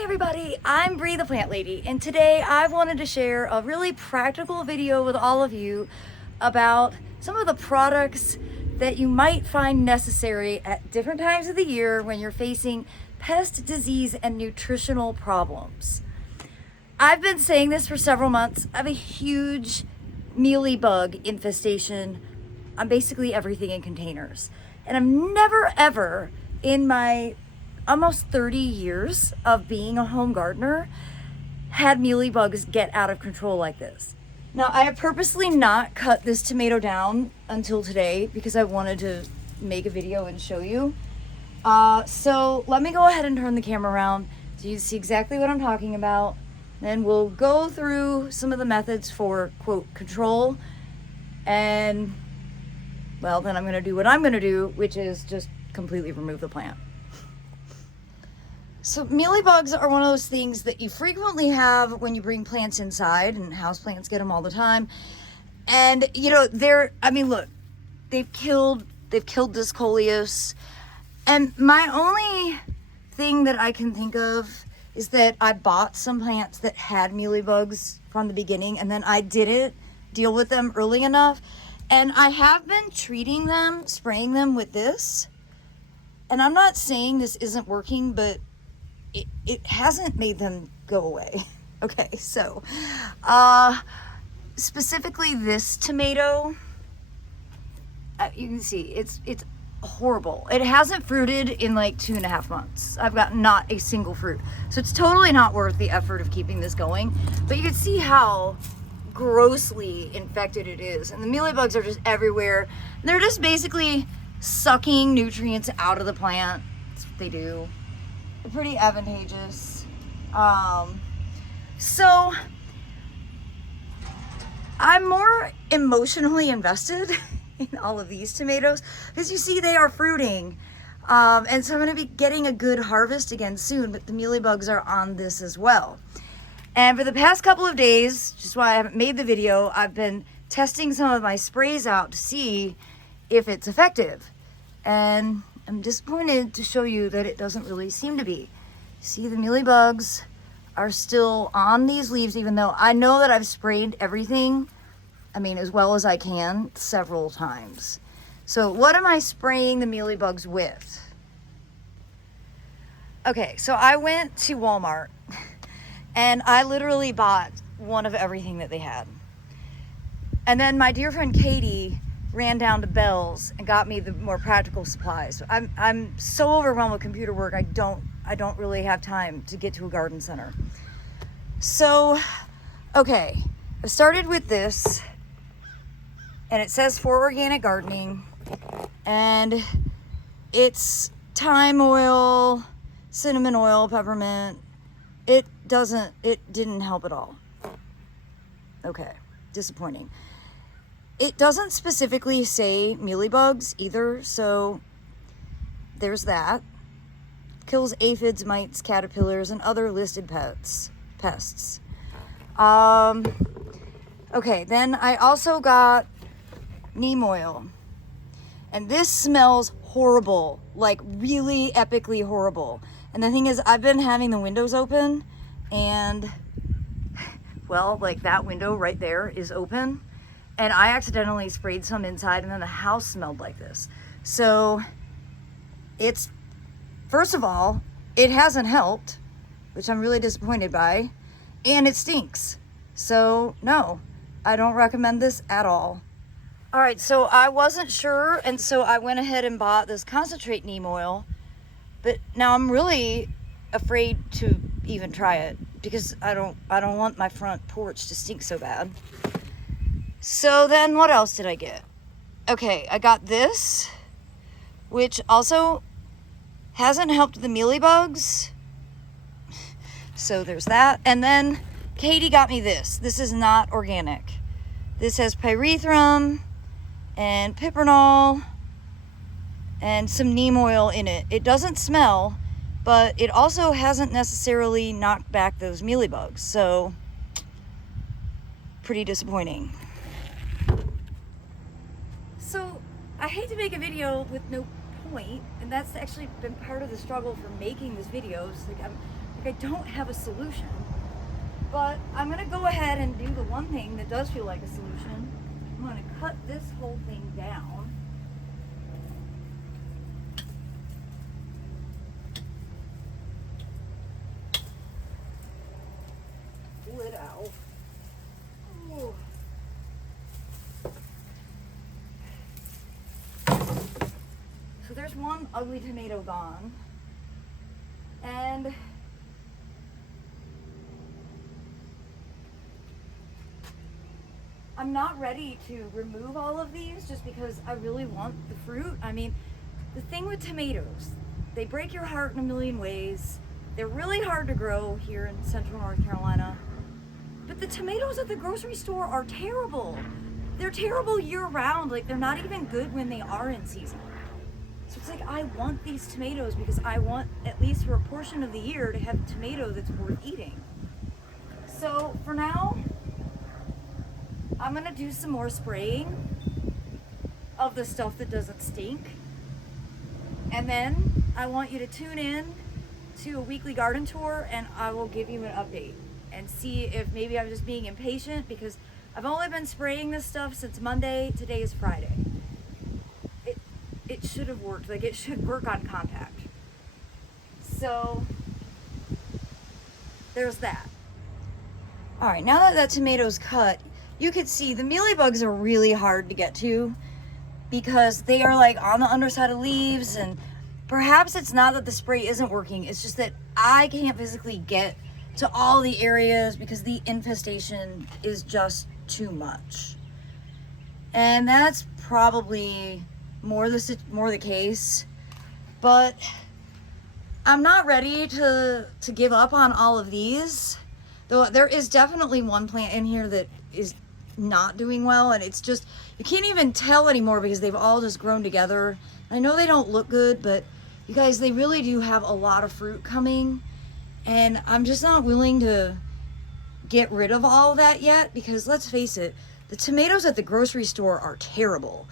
Hi everybody, I'm Bree the Plant Lady, and today I wanted to share a really practical video with all of you about some of the products that you might find necessary at different times of the year when you're facing pest, disease, and nutritional problems. I've been saying this for several months. I have a huge mealybug infestation on basically everything in containers. And I've never ever in my almost 30 years of being a home gardener had mealybugs get out of control like this. Now, I have purposely not cut this tomato down until today because I wanted to make a video and show you. So let me go ahead and turn the camera around so you see exactly what I'm talking about. Then we'll go through some of the methods for, quote, control. And, well, then I'm going to do what I'm going to do, which is just completely remove the plant. So mealybugs are one of those things that you frequently have when you bring plants inside, and houseplants get them all the time. And you know, look, they've killed this coleus. And my only thing that I can think of is that I bought some plants that had mealybugs from the beginning, and then I didn't deal with them early enough. And I have been treating them, spraying them with this. And I'm not saying this isn't working, but it hasn't made them go away. Okay, so specifically this tomato, you can see it's horrible. It hasn't fruited in like 2.5 months. I've got not a single fruit, so it's totally not worth the effort of keeping this going. But you can see how grossly infected it is, and the mealybugs are just everywhere. They're just basically sucking nutrients out of the plant. That's what they do. They're pretty advantageous. So I'm more emotionally invested in all of these tomatoes because you see they are fruiting. And so I'm going to be getting a good harvest again soon, but the mealybugs are on this as well. And for the past couple of days, just why I haven't made the video, I've been testing some of my sprays out to see if it's effective. And I'm disappointed to show you that it doesn't really seem to be. See, the mealybugs are still on these leaves, even though I know that I've sprayed everything, as well as I can, several times. So what am I spraying the mealybugs with? Okay, so I went to Walmart and I literally bought one of everything that they had. And then my dear friend Katie ran down to Bell's and got me the more practical supplies. I'm so overwhelmed with computer work, I don't really have time to get to a garden center. So, okay, I started with this, and it says for organic gardening, and it's thyme oil, cinnamon oil, peppermint. It didn't help at all. Okay, disappointing. It doesn't specifically say mealybugs either, so there's that. Kills aphids, mites, caterpillars, and other listed pests. Okay, then I also got neem oil. And this smells horrible, like really epically horrible. And the thing is, I've been having the windows open, and, well, like that window right there is open. And I accidentally sprayed some inside, and then the house smelled like this. So first of all, it hasn't helped, which I'm really disappointed by, and it stinks. So no, I don't recommend this at all. All right, so I wasn't sure, and so I went ahead and bought this concentrate neem oil, but now I'm really afraid to even try it because I don't want my front porch to stink so bad. So then what else did I get? Okay, I got this, which also hasn't helped the mealybugs. So there's that. And then Katie got me this. This is not organic. This has pyrethrum and piperonal and some neem oil in it. It doesn't smell, but it also hasn't necessarily knocked back those mealybugs. So pretty disappointing. So I hate to make a video with no point, and that's actually been part of the struggle for making this video. It's like I'm Like, I don't have a solution. But I'm gonna go ahead and do the one thing that does feel like a solution. I'm gonna cut this whole thing down. Pull it out. Ooh. So there's one ugly tomato gone. And I'm not ready to remove all of these just because I really want the fruit. I mean, the thing with tomatoes, they break your heart in a million ways. They're really hard to grow here in central North Carolina. But the tomatoes at the grocery store are terrible. They're terrible year round. Like, they're not even good when they are in season. So it's like, I want these tomatoes because I want, at least for a portion of the year, to have a tomato that's worth eating. So for now, I'm gonna do some more spraying of the stuff that doesn't stink. And then I want you to tune in to a weekly garden tour, and I will give you an update and see if maybe I'm just being impatient, because I've only been spraying this stuff since Monday. Today is Friday. It should have worked. Like, it should work on contact. So there's that. All right, now that that tomato's cut, you could see the mealybugs are really hard to get to because they are like on the underside of leaves, and perhaps it's not that the spray isn't working, it's just that I can't physically get to all the areas because the infestation is just too much. And that's probably more the case, but I'm not ready to give up on all of these. Though there is definitely one plant in here that is not doing well, and it's just, you can't even tell anymore because they've all just grown together. I know they don't look good, but you guys, they really do have a lot of fruit coming, and I'm just not willing to get rid of all of that yet, because let's face it, the tomatoes at the grocery store are terrible.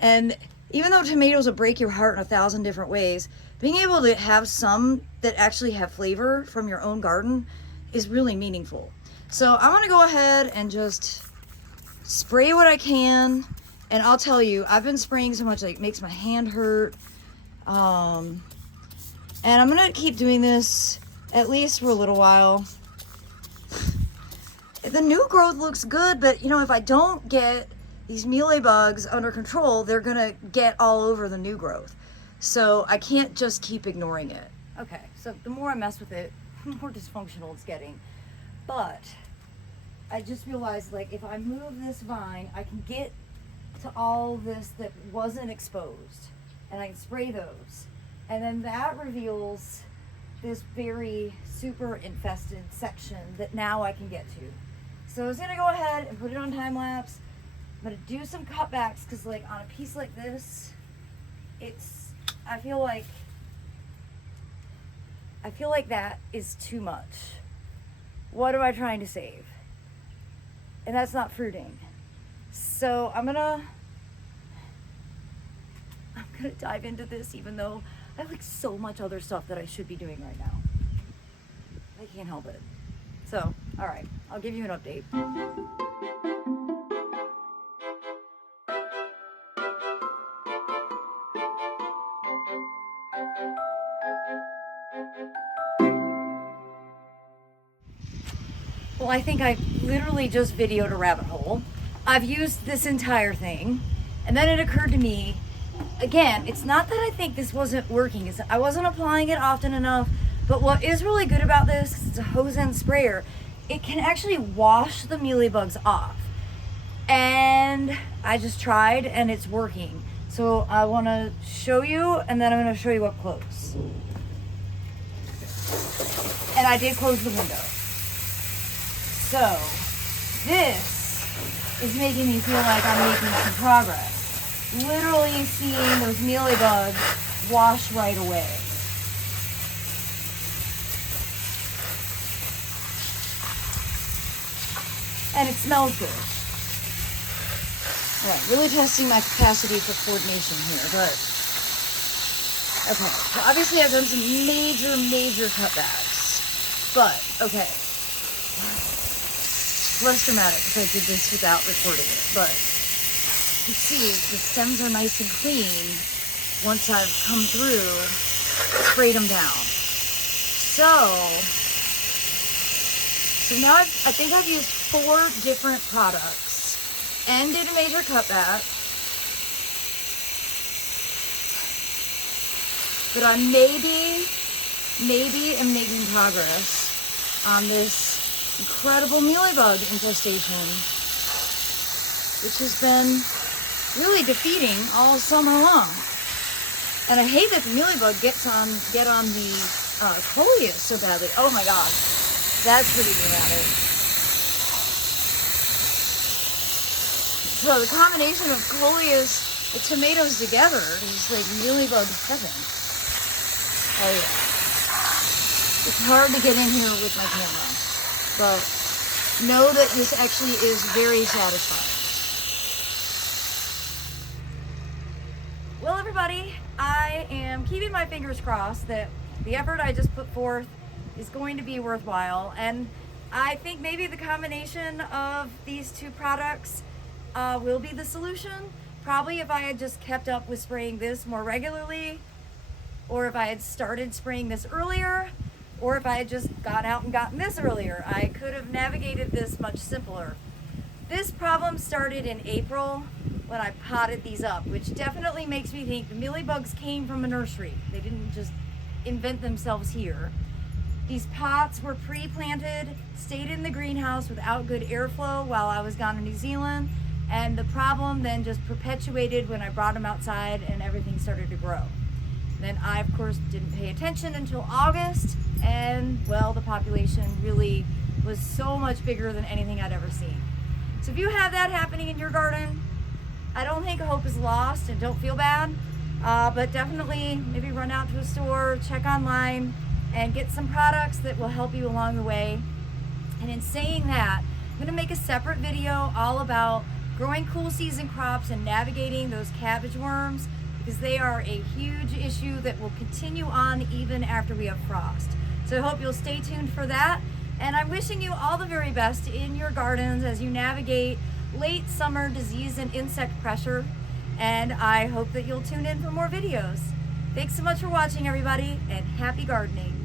And even though tomatoes will break your heart in 1,000 different ways, being able to have some that actually have flavor from your own garden is really meaningful. So I want to go ahead and just spray what I can, and I'll tell you, I've been spraying so much like it makes my hand hurt, and I'm gonna keep doing this at least for a little while. The new growth looks good, but you know, if I don't get these mealybugs under control, they're gonna get all over the new growth. So I can't just keep ignoring it. Okay, so the more I mess with it, the more dysfunctional it's getting. But I just realized, like, if I move this vine, I can get to all this that wasn't exposed, and I can spray those. And then that reveals this very super infested section that now I can get to. So I was gonna go ahead and put it on time lapse. I'm gonna do some cutbacks because, like, on a piece like this, I feel like that is too much. What am I trying to save? And that's not fruiting. So I'm gonna dive into this, even though I have like so much other stuff that I should be doing right now. I can't help it. So, all right, I'll give you an update. Well, I think I literally just videoed a rabbit hole. I've used this entire thing, and then it occurred to me, again, it's not that I think this wasn't working, it's that I wasn't applying it often enough, but what is really good about this, it's a hose end sprayer, it can actually wash the mealybugs off. And I just tried, and it's working. So I want to show you, and then I'm going to show you up close. And I did close the window. So this is making me feel like I'm making some progress. Literally seeing those mealybugs wash right away. And it smells good. All right, really testing my capacity for coordination here, but okay. So obviously I've done some major cutbacks. But, okay. Less dramatic if I did this without recording it, but you see the stems are nice and clean once I've come through, sprayed them down. So now I think I've used 4 different products and did a major cutback. But I maybe am making progress on this incredible mealybug infestation, which has been really defeating all summer long. And I hate that the mealybug get on the coleus so badly. Oh my gosh, that's pretty dramatic. So the combination of coleus and tomatoes together is like mealybug heaven. Oh yeah. It's hard to get in here with my camera, but know that this actually is very satisfying. Well, everybody, I am keeping my fingers crossed that the effort I just put forth is going to be worthwhile, and I think maybe the combination of these 2 products will be the solution. Probably if I had just kept up with spraying this more regularly, or if I had started spraying this earlier, or if I had just gone out and gotten this earlier, I could have navigated this much simpler. This problem started in April when I potted these up, which definitely makes me think the mealybugs came from a nursery. They didn't just invent themselves here. These pots were pre-planted, stayed in the greenhouse without good airflow while I was gone in New Zealand, and the problem then just perpetuated when I brought them outside and everything started to grow. Then I, of course, didn't pay attention until August, and, well, the population really was so much bigger than anything I'd ever seen. So if you have that happening in your garden, I don't think hope is lost, and don't feel bad, but definitely maybe run out to a store, check online, and get some products that will help you along the way. And in saying that, I'm going to make a separate video all about growing cool season crops and navigating those cabbage worms, because they are a huge issue that will continue on even after we have frost. So I hope you'll stay tuned for that. And I'm wishing you all the very best in your gardens as you navigate late summer disease and insect pressure. And I hope that you'll tune in for more videos. Thanks so much for watching, everybody, and happy gardening.